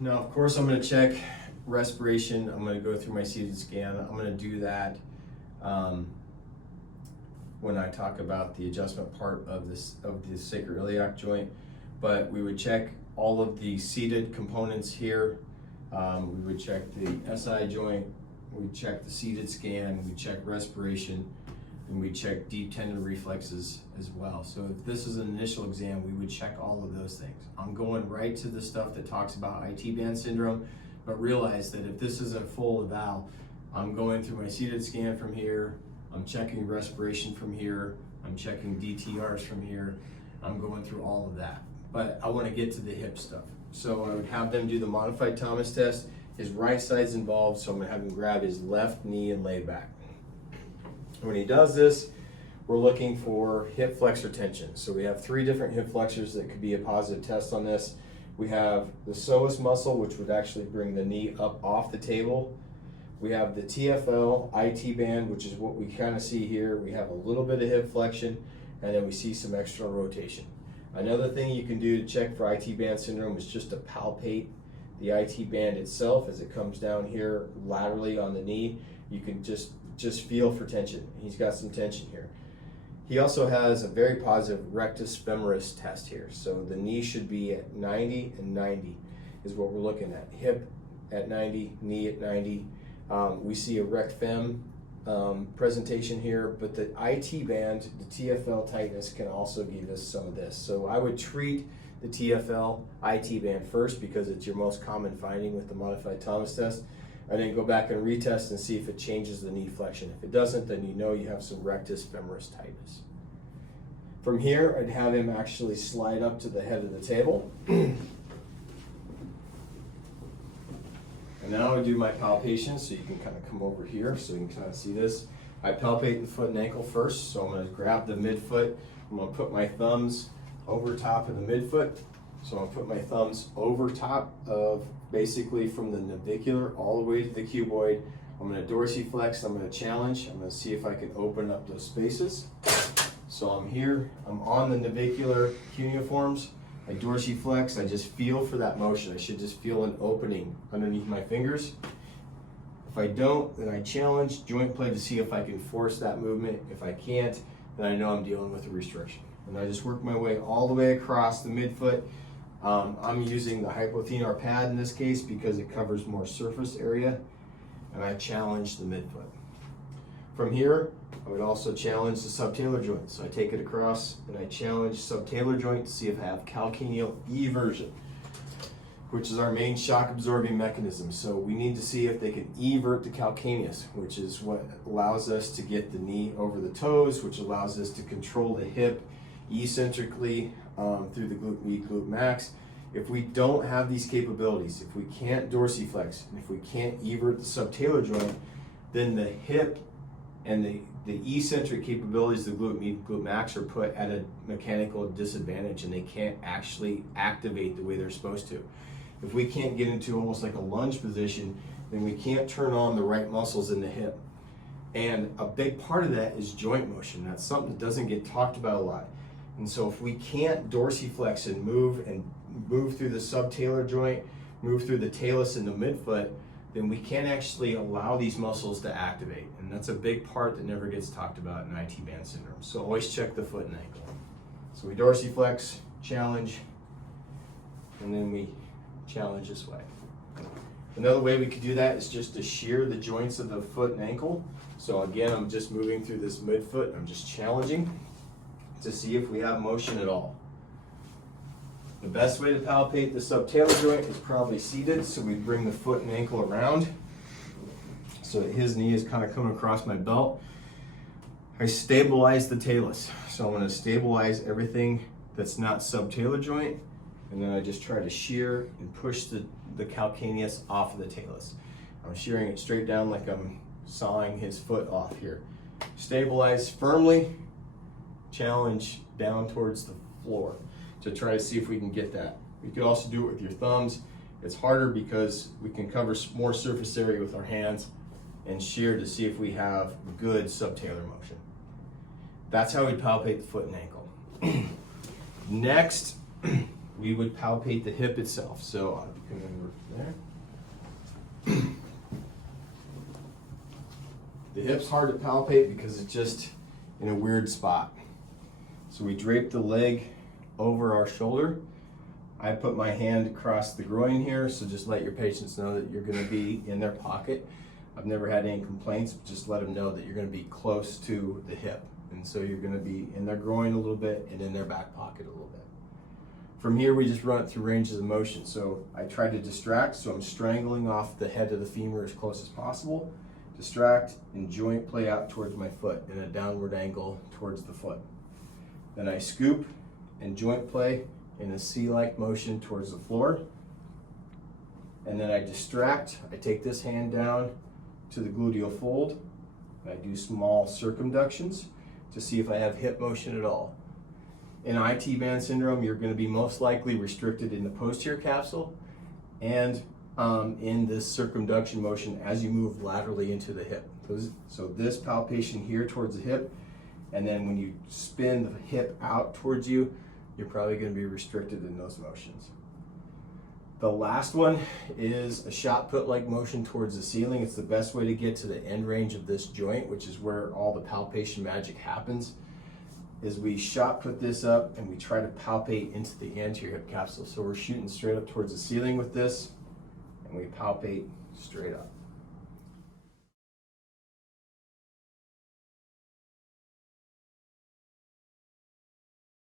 Now, of course, I'm going to check respiration. I'm going to go through my seated scan. I'm going to do that when I talk about the adjustment part of the sacroiliac joint. But we would check all of the seated components here. We would check the SI joint. We check the seated scan. We check respiration, and we check deep tendon reflexes as well. So if this is an initial exam, we would check all of those things. I'm going right to the stuff that talks about IT band syndrome, but realize that if this is a full eval, I'm going through my seated scan from here, I'm checking respiration from here, I'm checking DTRs from here, I'm going through all of that. But I want to get to the hip stuff. So I would have them do the modified Thomas test. His right side's involved, so I'm going to have him grab his left knee and lay back. When he does this, we're looking for hip flexor tension. So we have 3 different hip flexors that could be a positive test on this. We have the psoas muscle, which would actually bring the knee up off the table. We have the TFL IT band, which is what we kind of see here. We have a little bit of hip flexion, and then we see some external rotation. Another thing you can do to check for IT band syndrome is just to palpate the IT band itself as it comes down here laterally on the knee. You can just feel for tension. He's got some tension here. He also has a very positive rectus femoris test here. So the knee should be at 90 and 90 is what we're looking at. Hip at 90, knee at 90. We see a rect fem presentation here, but the IT band, the TFL tightness can also give us some of this. So I would treat the TFL IT band first because it's your most common finding with the modified Thomas test, and then go back and retest and see if it changes the knee flexion. If it doesn't, then you know you have some rectus femoris tightness. From here, I'd have him actually slide up to the head of the table. And now I do my palpation, so you can kind of come over here so you can kind of see this. I palpate the foot and ankle first, so I'm going to grab the midfoot. I'm going to put my thumbs over top of the midfoot. So I'm going to put my thumbs over top of basically from the navicular all the way to the cuboid. I'm going to dorsiflex, I'm going to challenge. I'm going to see if I can open up those spaces. So I'm here, I'm on the navicular cuneiforms. I dorsiflex, I just feel for that motion. I should just feel an opening underneath my fingers. If I don't, then I challenge joint play to see if I can force that movement. If I can't, then I know I'm dealing with a restriction. And I just work my way all the way across the midfoot. I'm using the hypothenar pad in this case because it covers more surface area, and I challenge the midfoot. From here, I would also challenge the subtalar joint. So I take it across and I challenge subtalar joint to see if I have calcaneal eversion, which is our main shock absorbing mechanism. So we need to see if they can evert the calcaneus, which is what allows us to get the knee over the toes, which allows us to control the hip eccentrically through the glute med, glute max. If we don't have these capabilities, if we can't dorsiflex, and if we can't evert the subtalar joint, then the hip and the eccentric capabilities of the glute med, glute max are put at a mechanical disadvantage, and they can't actually activate the way they're supposed to. If we can't get into almost like a lunge position, then we can't turn on the right muscles in the hip. And a big part of that is joint motion. That's something that doesn't get talked about a lot. And so if we can't dorsiflex and move through the subtalar joint, move through the talus and the midfoot, then we can't actually allow these muscles to activate. And that's a big part that never gets talked about in IT band syndrome. So always check the foot and ankle. So we dorsiflex, challenge, and then we challenge this way. Another way we could do that is just to shear the joints of the foot and ankle. So again, I'm just moving through this midfoot. I'm just challenging to see if we have motion at all. The best way to palpate the subtalar joint is probably seated, so we bring the foot and ankle around so that his knee is kind of coming across my belt. I stabilize the talus, so I'm going to stabilize everything that's not subtalar joint, and then I just try to shear and push the calcaneus off of the talus. I'm shearing it straight down like I'm sawing his foot off here. Stabilize firmly, challenge down towards the floor to try to see if we can get that. You could also do it with your thumbs. It's harder because we can cover more surface area with our hands and shear to see if we have good subtalar motion. That's how we palpate the foot and ankle. Next, we would palpate the hip itself. So I'll come over there. The hip's hard to palpate because it's just in a weird spot. So we drape the leg over our shoulder. I put my hand across the groin here, so just let your patients know that you're going to be in their pocket. I've never had any complaints, but just let them know that you're going to be close to the hip. And so you're going to be in their groin a little bit and in their back pocket a little bit. From here, we just run it through ranges of motion. So I try to distract, so I'm strangling off the head of the femur as close as possible. Distract and joint play out towards my foot in a downward angle towards the foot. Then I scoop and joint play in a C-like motion towards the floor. And then I distract. I take this hand down to the gluteal fold. I do small circumductions to see if I have hip motion at all. In IT band syndrome, you're going to be most likely restricted in the posterior capsule and in this circumduction motion as you move laterally into the hip. So this palpation here towards the hip, and then when you spin the hip out towards you, you're probably going to be restricted in those motions. The last one is a shot put-like motion towards the ceiling. It's the best way to get to the end range of this joint, which is where all the palpation magic happens, is we shot put this up and we try to palpate into the anterior hip capsule. So we're shooting straight up towards the ceiling with this, and we palpate straight up.